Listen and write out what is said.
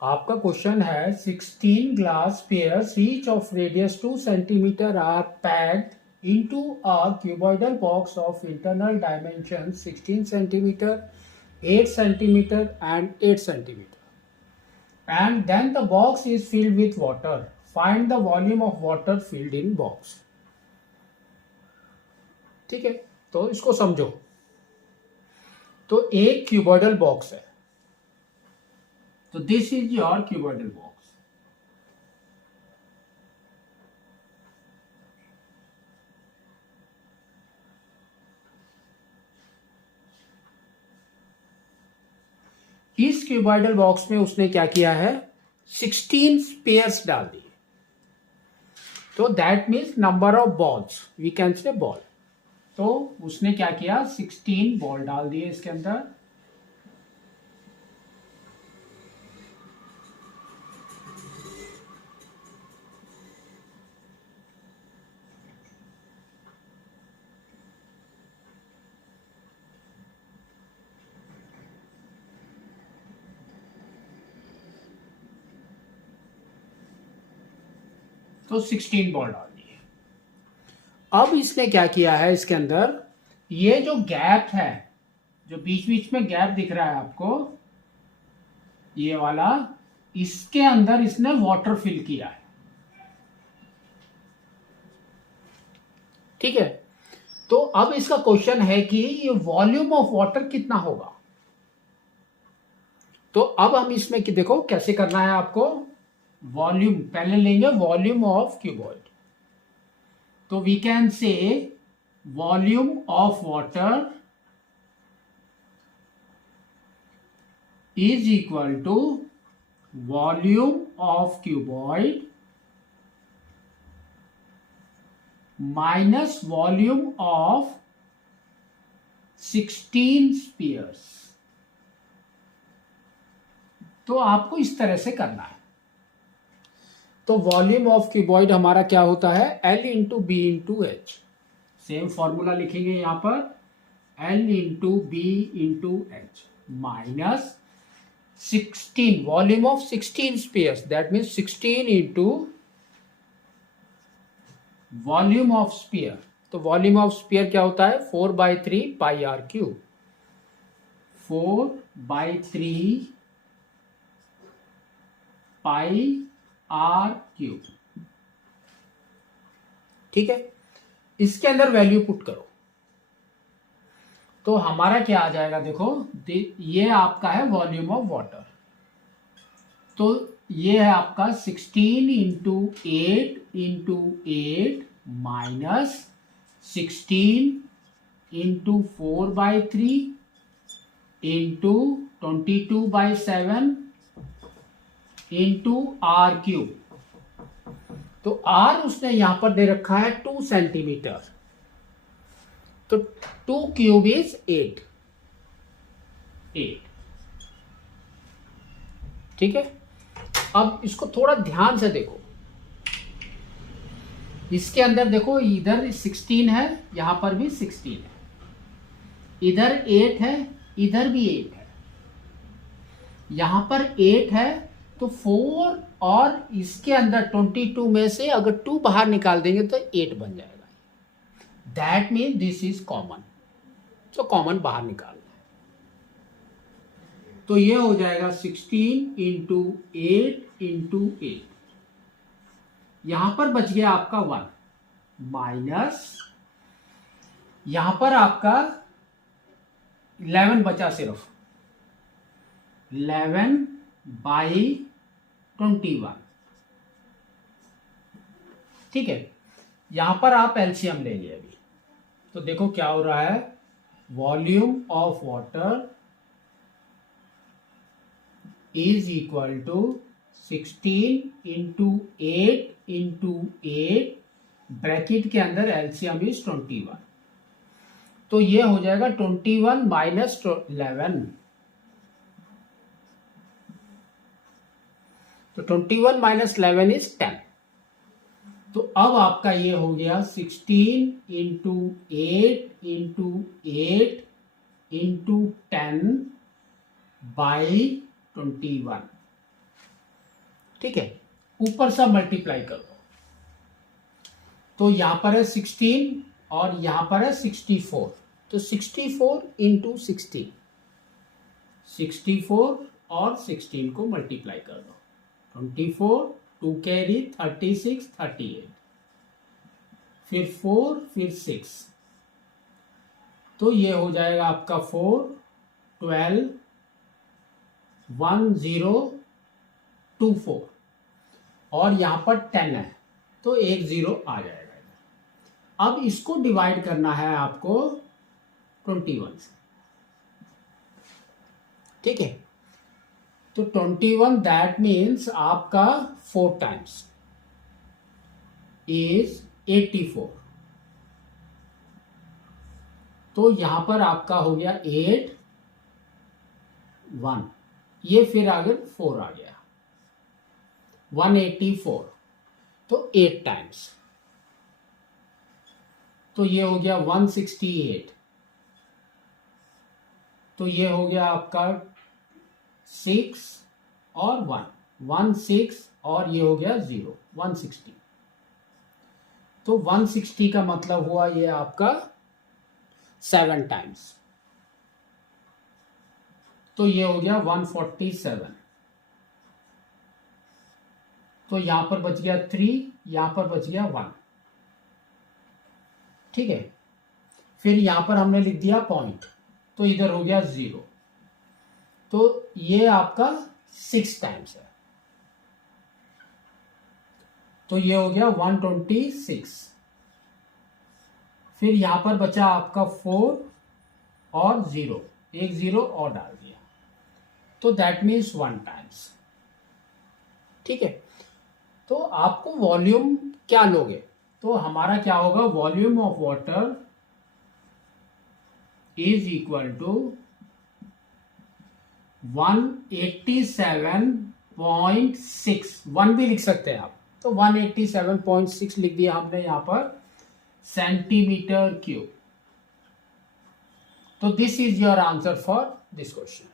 आपका क्वेश्चन है 16 glass pairs each of radius 2 centimeter are packed into a cuboidal box of internal dimensions 16 centimeter, 8 centimeter and 8 centimeter. And then the box is filled with water. Find the volume of water filled in box. ठीक है, तो इसको समझो। तो एक cuboidal box है, तो this is your cuboidal box. इस क्यूबॉइडल बॉक्स में उसने क्या किया है, 16 पेयर्स डाल दिए। तो that means number of balls, we can say ball. तो उसने क्या किया, 16 बॉल डाल दिए इसके अंदर। तो 16 बॉल डाल दिए। अब इसने क्या किया है, इसके अंदर ये जो गैप है, जो बीच बीच में गैप दिख रहा है आपको, ये वाला, इसके अंदर इसने वाटर फिल किया है। ठीक है, तो अब इसका क्वेश्चन है कि ये वॉल्यूम ऑफ वाटर कितना होगा। तो अब हम इसमें कि देखो कैसे करना है आपको। वॉल्यूम पहले लेंगे, वॉल्यूम ऑफ क्यूबॉइड। तो we can say volume of water is equal to volume of cuboid minus volume of 16 spheres। तो आपको इस तरह से करना है। तो वॉल्यूम ऑफ क्यूबॉइड हमारा क्या होता है, L into B into H. Same formula लिखेंगे यहां पर, L into B into H minus 16, volume of 16 spheres, that means 16 into volume of sphere। तो वॉल्यूम ऑफ स्पीयर क्या होता है, 4/3 pi R cube. 4/3 pi R cube. ठीक है, इसके अंदर वैल्यू पुट करो तो हमारा क्या आ जाएगा, देखो ये आपका है वॉल्यूम ऑफ वाटर। तो ये है आपका 16 into 8 into 8 minus 16 into 4/3 into 22/7 into R cube. तो आर उसने यहां पर दे रखा है 2 सेंटीमीटर। तो 2 क्यूब इज 8। ठीक है, अब इसको थोड़ा ध्यान से देखो। इसके अंदर देखो, इधर 16 है, यहां पर भी 16 है, इधर 8 है, इधर भी 8 है, यहां पर 8 है। तो 4 और इसके अंदर 22 में से अगर 2 बाहर निकाल देंगे तो 8 बन जाएगा। That mean this is common. तो कॉमन बाहर निकालना है, तो ये हो जाएगा 16 इंटू 8 इंटू 8। यहां पर बच गया आपका 1 माइनस, यहां पर आपका 11 बचा, सिर्फ 11/21। ठीक है, यहां पर आप एलसीएम ले लिए अभी। तो देखो क्या हो रहा है, volume of water is equal to 16 into 8 into 8, bracket के अंदर एलसीएम इज 21। तो ये हो जाएगा 21 माइनस 11। तो 21 माइनस 11 इज 10। तो अब आपका ये हो गया 16 इंटू 8 इंटू 8 इंटू 10/21। ठीक है, ऊपर सब मल्टीप्लाई कर दो। तो यहां पर है 16 और यहां पर है 64, तो 64 इंटू 16, 64 और 16 को मल्टीप्लाई कर दो, 24, 2 कैरी 36, 38, फिर 4, फिर 6, तो ये हो जाएगा आपका 4, 12, 1024 और यहां पर 10 है तो एक 0 आ जाएगा। अब इसको डिवाइड करना है आपको 21 से, ठीक है। तो 21 दैट मीन्स आपका 4 टाइम्स इज 84, तो यहां पर आपका हो गया 8, 1, ये फिर आगे 4 आ गया, 184, तो 8 टाइम्स, तो ये हो गया 168, तो ये हो गया आपका 6 और 1, 16 और ये हो गया 0, 160, तो 160 का मतलब हुआ ये आपका 7 टाइम्स, तो ये हो गया 147, तो यहां पर बच गया 3, यहां पर बच गया 1, ठीक है। फिर यहां पर हमने लिख दिया पॉइंट, तो इधर हो गया 0, तो ये आपका 6 टाइम्स है, तो ये हो गया 126, फिर यहां पर बचा आपका 4 और 0, एक 0 और डाल दिया, तो दैट मीन्स 1 टाइम्स, ठीक है। तो आपको वॉल्यूम क्या लोगे, तो हमारा क्या होगा, volume of water is equal to 187.6, 1 भी लिख सकते हैं आप, तो 187.6 लिख दिया हमने यहां पर सेंटीमीटर क्यूब। तो this is your answer for this question.